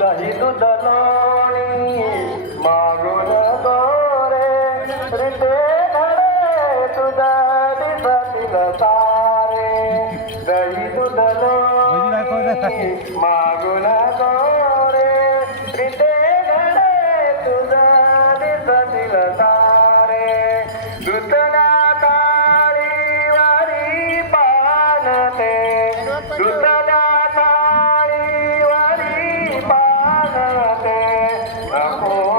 दही दूध लोणी मागून गोरे. रिते धडे तुझा दिसतील सारे. दही दूध लोणी मागून गोरे. रिते धडे तुझा दिसतील सारे. दुतना काळी वारी पानते दुतना Bravo.